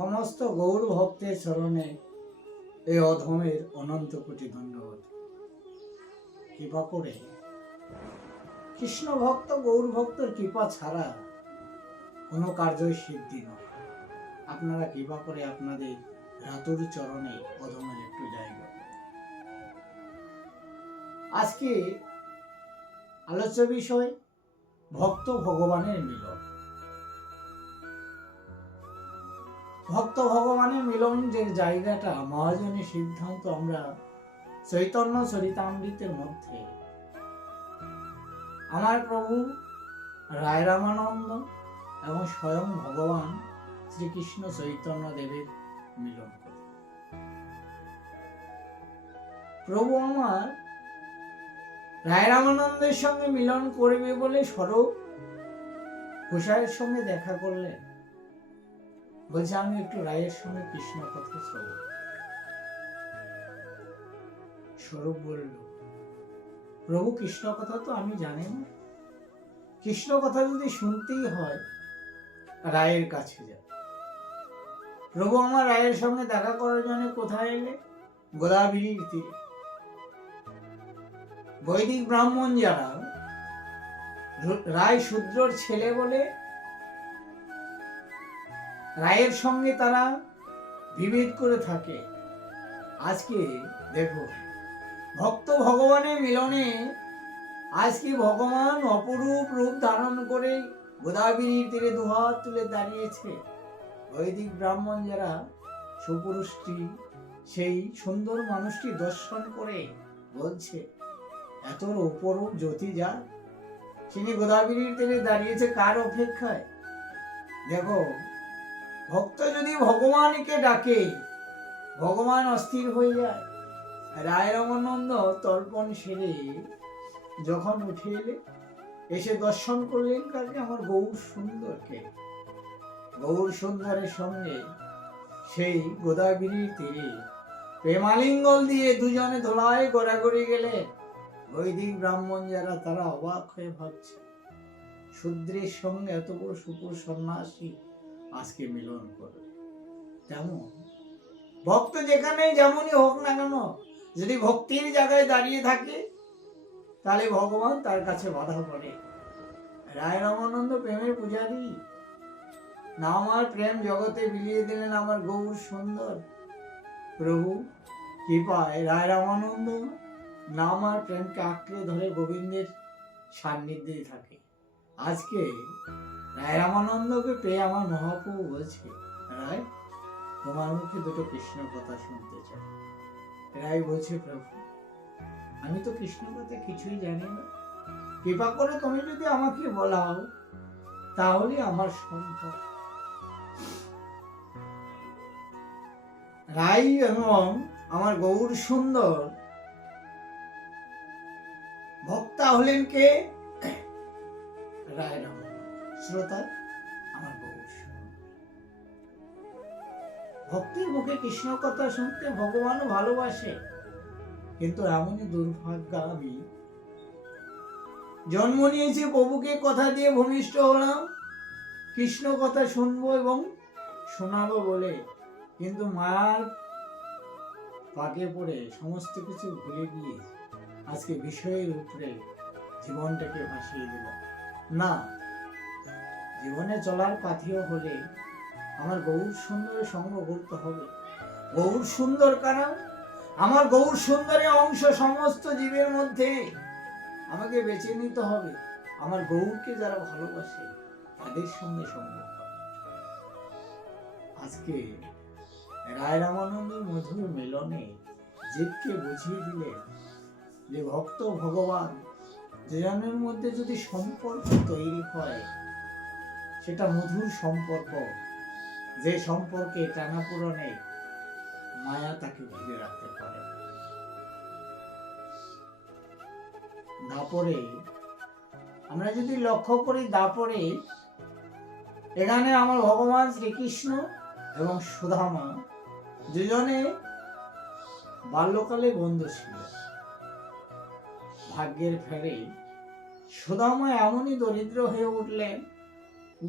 সমস্ত গৌর ভক্তের চরণে এই অধমের অনন্ত কোটি ধন্যবাদ। কৃপা করে কৃষ্ণ ভক্ত গৌর ভক্তের কৃপা ছাড়া কোনো কার্যই সিদ্ধি নয়। আপনারা কৃপা করে আপনাদের রাতুর চরণে অধমের একটু জায়গা। আজকে আলোচ্য বিষয় ভক্ত ভগবানের মিলন। ভক্ত ভগবানের মিলন যে জায়গাটা মহাজনী সিদ্ধান্ত আমরা চৈতন্য চরিতামৃতের মধ্যে আমার প্রভু রায় রামানন্দ এবং স্বয়ং ভগবান শ্রীকৃষ্ণ চৈতন্য দেবের মিলন করে। প্রভু আমার রায় রামানন্দের সঙ্গে মিলন করবে বলে স্বরূপ গোসাইয়ের সঙ্গে দেখা করলেন। বলছে আমি একটু রায়ের সঙ্গে কৃষ্ণ কথা শুনব। স্বরূপ বলল, প্রভু কৃষ্ণ কথা তো আমি জানি না, কৃষ্ণ কথা যদি শুনতেই হয় রায়ের কাছে যাও। প্রভু আমার রায়ের সঙ্গে দেখা করার জন্য কোথায় এলে? গোদাবরীর তীরে। বৈদিক ব্রাহ্মণ যারা রায় শূদ্রর ছেলে বলে রায়ের সঙ্গে তারা বিভেদ করে থাকে। আজকে দেখো ভক্ত ভগবানের মিলনে আজকে ভগবান অপরূপ রূপ ধারণ করে গোদাবরীর তীরে দুহাত তুলে দাঁড়িয়েছে। বৈদিক ব্রাহ্মণ যারা সুপুরুষটি সেই সুন্দর মানুষটি দর্শন করে বলছে এত অপরূপ জ্যোতি যা, তিনি গোদাবরীর তীরে দাঁড়িয়েছে কার অপেক্ষায়? দেখো ভক্ত যদি ভগবানকে ডাকে ভগবান অস্থির হয়ে যায়। রায় রামানন্দ তর্পণ সেরে যখন উঠে এলে এসে দর্শন করলেন কাকে? আমার গৌর সুন্দরকে। গৌর সুন্দরের সঙ্গে সেই গোদাবরীর তীরে প্রেমালিঙ্গল দিয়ে দুজনে ধোলায় গড়াগড়ি গেলেন। বৈদিক ব্রাহ্মণ যারা তারা অবাক হয়ে ভাবছে শূদ্রের সঙ্গে এত বড় সুপুর সন্ন্যাসী আজকে মিলন করবে। তেমন ভক্ত যেখানে যেমনই হোক না কেন, যদি ভক্তির জায়গায় দাঁড়িয়ে থাকে তাহলে ভগবান তার কাছে বাধা পড়ে। রায় রামানন্দ প্রেমের পূজারী, না আমার প্রেম জগতে বিলিয়ে দিলেন আমার গৌর সুন্দর। প্রভু কৃপায় রায় রামানন্দ না আমার প্রেমকে আঁকড়ে ধরে গোবিন্দের সান্নিধ্যে থাকে। আজকে রায় রামানন্দকে পেয়ে আমার মহাপ্রভু বলছে, রায় তোমার মুখে দুটো কৃষ্ণ কথা শুনতে চাই। রায় বলছে, প্রভু আমি তো কৃষ্ণ কথা কিছুই জানি না, কৃপা করে তুমি যদি আমাকে বলাও তাহলে আমার সম্ভব। রাই এবং আমার গৌর সুন্দর ভক্তা হলেন কে? রায় রামানন্দ। শ্রোতা আমার গৌর সুন্দর। ভক্তির মুখে কৃষ্ণ কথা শুনতে ভগবানও ভালোবাসে, কিন্তু এমনই দুর্ভাগ্য আমি জন্ম নিয়েছি প্রভুকে কথা দিয়ে ভূমিষ্ঠ হলাম কৃষ্ণ কথা শুনবো এবং শোনাবো বলে, কিন্তু মায়ার পাকে পড়ে সমস্ত কিছু ভুলে গিয়ে আজকে বিষয়ের উপরে জীবনটাকে ভাসিয়ে দিলাম। না, জীবনে চলার পাথেয় হলে আমার গৌর সুন্দরের সঙ্গ করতে হবে। গৌর সুন্দর কারণ আমার গৌর সুন্দরের অংশ সমস্ত জীবের মধ্যে আমাকে বেছে নিতে হবে। আমার গৌরকে যারা ভালোবাসে তাদের সঙ্গে সঙ্গ। আজকে রায় রামানন্দের মধুর মিলনে জীবকে বুঝিয়ে দিলেন যে ভক্ত ভগবান দুজনের মধ্যে যদি সম্পর্ক তৈরি হয় সেটা মধুর সম্পর্ক, যে সম্পর্কে টানাপোড়েনে মায়া তাকে ঘিরে রাখতে পারে। দাপরে আমরা যদি লক্ষ্য করি, দাপরে এখানে আমার ভগবান শ্রীকৃষ্ণ এবং সুদামা দুজনে বাল্যকালে বন্ধু ছিল। ভাগ্যের ফেরে সুদামা এমনই দরিদ্র হয়ে উঠলেন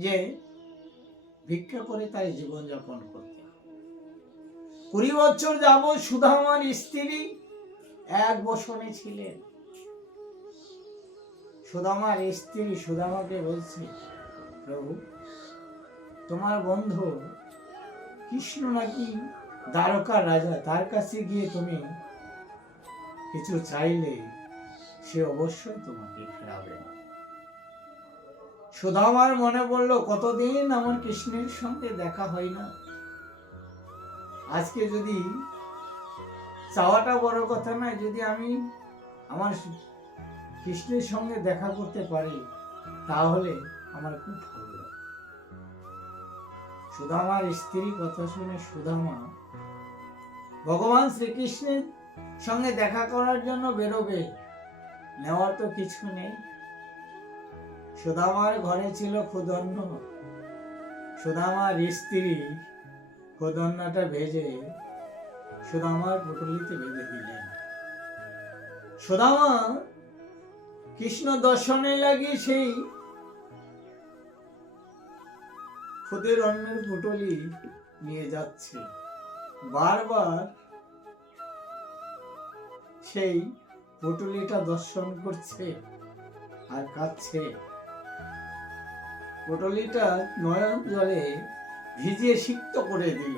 যে ভিক্ষা করে তাই জীবনযাপন করতে হয়। 20 বছর যাবৎ সুদামার স্ত্রী এক বসনে ছিলেন। সুদামার স্ত্রী সুদামাকে বলছে, প্রভু, তোমার বন্ধু কৃষ্ণ নাকি দ্বারকার রাজা, তার কাছে গিয়ে তুমি কিছু চাইলে সে অবশ্যই তোমাকে ফেরাবে না। সুদামার মনে পড়লো, কতদিন আমার কৃষ্ণের সঙ্গে দেখা হয় না, আজকে যদি চাওয়াটা বড় কথা নয়, যদি আমি আমার কৃষ্ণের সঙ্গে দেখা করতে পারি তাহলে আমার খুব ভালো লাগে। সুদামার স্ত্রী কথা শুনে সুদামা ভগবান শ্রীকৃষ্ণের সঙ্গে দেখা করার জন্য বেরোবে, নেওয়ার তো কিছু নেই। সুদামার ঘরে ছিল ক্ষুদন্ন। সুদামার স্ত্রী ক্ষুদন্নটা ভেজে সুদামার পুটুলিতে বেঁধে দিলেন। সুদামা কৃষ্ণ দর্শনে লাগিয়ে সেই খুদের অন্নের পুটলি নিয়ে যাচ্ছে, বারবার সেই পুটলিটা দর্শন করছে আর কাঁদছে। পুটলিটা নয়ন জলে ভিজিয়ে সিক্ত করে দিল।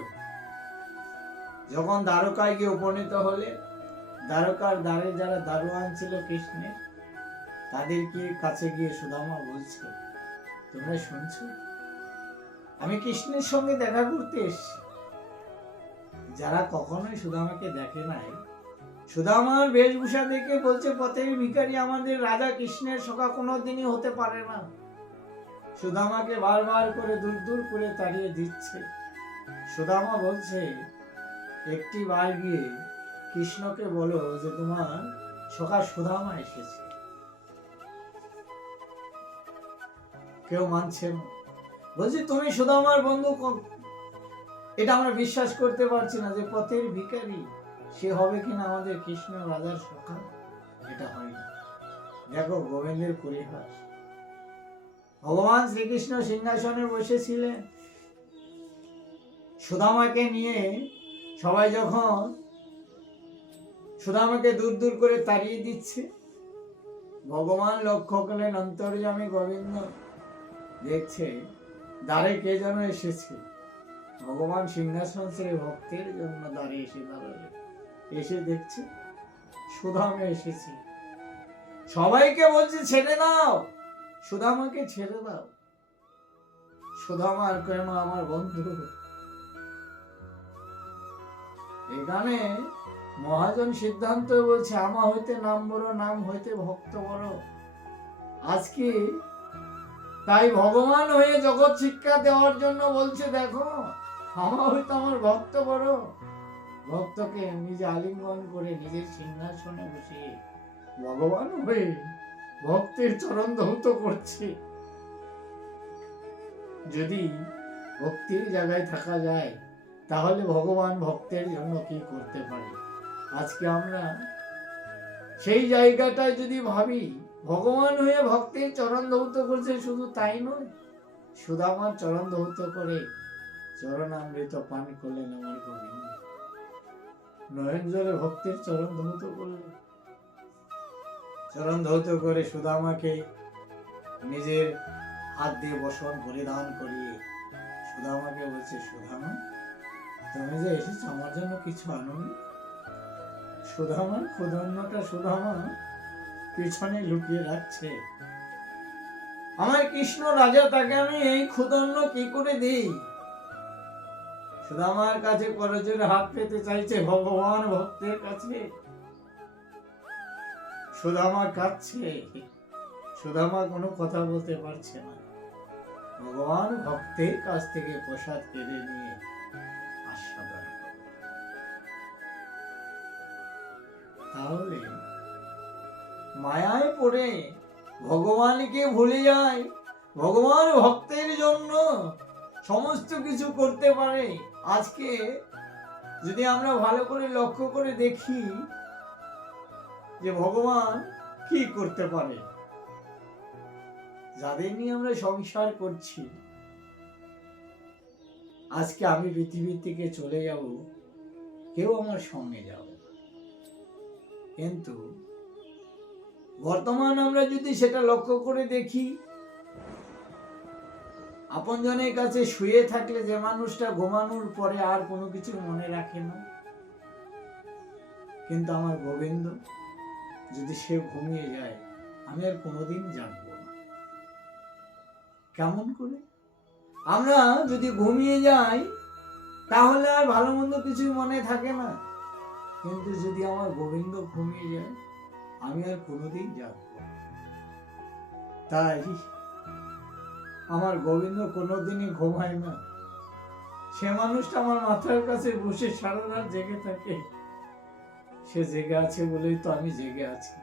যখন দ্বারকায় গিয়ে উপনীত হলে, দ্বারকার দ্বারে যারা দারোয়ান ছিল কৃষ্ণের, তাদেরকে কাছে গিয়ে সুদামা বলছে, তোমরা শুনছো, আমি কৃষ্ণের সঙ্গে দেখা করতে এসেছি। যারা কখনোই সুদামাকে দেখে নাই, সুদামার বেশভূষা দেখে বলছে, পথের ভিখারি আমাদের রাজা কৃষ্ণের সখা কোনোদিনই হতে পারে না। সুদামাকে বারবার করে দূর দূর করে তাড়িয়ে দিচ্ছে। সুদামা বলছে, একটি বার গিয়ে কৃষ্ণকে বলো যে তোমার সখা সুদামা এসেছে। কেউ মানছে না, বলছি তুমি সুদামার বন্ধু, এটা আমরা বিশ্বাস করতে পারছি না যে পথের ভিখারি সে হবে কিনা আমাদের কৃষ্ণ রাজার সখা, এটা হয় না। দেখো গোবিন্দের পরিহাস। ভগবান শ্রীকৃষ্ণ সিংহাসনে বসেছিলেন, সুদামাকে নিয়ে সবাই যখন সুদামাকে দূর দূর করে তাড়িয়ে দিচ্ছে, ভগবান লক্ষ্য করলেন, অন্তর্যামী গোবিন্দ দেখছে দ্বারে কে যেন এসেছে। ভগবান সিংহাসন ছেড়ে ভক্তের জন্য দ্বারে এসে দাঁড়ালেন। এসে দেখছে সুদামা এসেছে। সবাইকে বলছে, ছেড়ে দাও, সুদামাকে ছেড়ে দাও। সুদামা আর কেন আমার বন্ধু। এখানে মহাজন সিদ্ধান্ত বলছে, আমা হইতে নাম বড়, নাম হইতে ভক্ত বড়। আজকে তাই ভগবান হয়ে জগৎ শিক্ষা দেওয়ার জন্য বলছে, দেখো আমা হইতে আমার ভক্ত বড়। ভক্তকে নিজে আলিঙ্গন করে নিজের সিংহাসনে বসে ভগবান হয়ে ভক্তের চরণ ধৌত করছে। যদি ভক্তির জায়গায় থাকা যায় তাহলে ভগবান ভক্তের জন্য কি করতে পারে। আজকে আমরা সেই জায়গাটায় যদি ভাবি, ভগবান হয়ে ভক্তের চরণ ধৌত করছে, শুধু তাই নয়, সুদামার চরণ ধৌত করে চরণামৃত পান করলেন আমার গোবিন্দ। নয়ন জলে ভক্তের চরণ ধৌত করলেন। চরণ ধৌত করে সুদামাকে নিজের হাত দিয়ে বসন পরিধান করিয়ে সুদামাকে বলছে, সুদামা তুমি যে এসেছো আমার জন্য কিছু আনন্দ। সুদামার ক্ষুধান্নটা সুদামা পিছনে লুকিয়ে রাখছে। আমার কৃষ্ণ রাজা, তাকে আমি এই ক্ষুধান্ন কি করে দিই। সুদামার কাছে করজোড়ে হাত পেতে চাইছে ভগবান ভক্তের কাছে। সুদামা কাঁদছে, সুদামা কোনো কথা বলতে পারছে না। ভগবান ভক্তের কাছ থেকে প্রসাদ কেড়ে নিয়ে আস্বাদন করে। তাহলে মায়ায় পড়ে ভগবানকে ভুলে যায়, ভগবান ভক্তের জন্য সমস্ত কিছু করতে পারে। আজকে যদি আমরা ভালো করে লক্ষ্য করে দেখি যে ভগবান কি করতে পারে, যাদের নিয়ে আমরা সংসার করছি, আজকে আমি পৃথিবী থেকে চলে যাব, কেউ আমার সঙ্গে যাবে না। কিন্তু বর্তমান আমরা যদি সেটা লক্ষ্য করে দেখি, আপনজনের কাছে শুয়ে থাকলে যে মানুষটা ঘুমানোর পরে আর কোনো কিছু মনে রাখে না, কিন্তু আমার গোবিন্দ যদি সে ঘুমিয়ে যায়, আমি আর কোনোদিন জাগবো না। কেমন করে? আমরা যদি ঘুমিয়ে যাই তাহলে আর ভালো মন্দ কিছু মনে থাকে না, কিন্তু যদি আমার গোবিন্দ ঘুমিয়ে যায়, আমি আর কোনোদিন জাগবো না। তাই আমার গোবিন্দ কোনোদিনই ঘুমায় না। সে মানুষটা আমার মাথার কাছে বসে সারা রাত জেগে থাকে। সে জেগে আছে বলেই তো আমি জেগে আছি।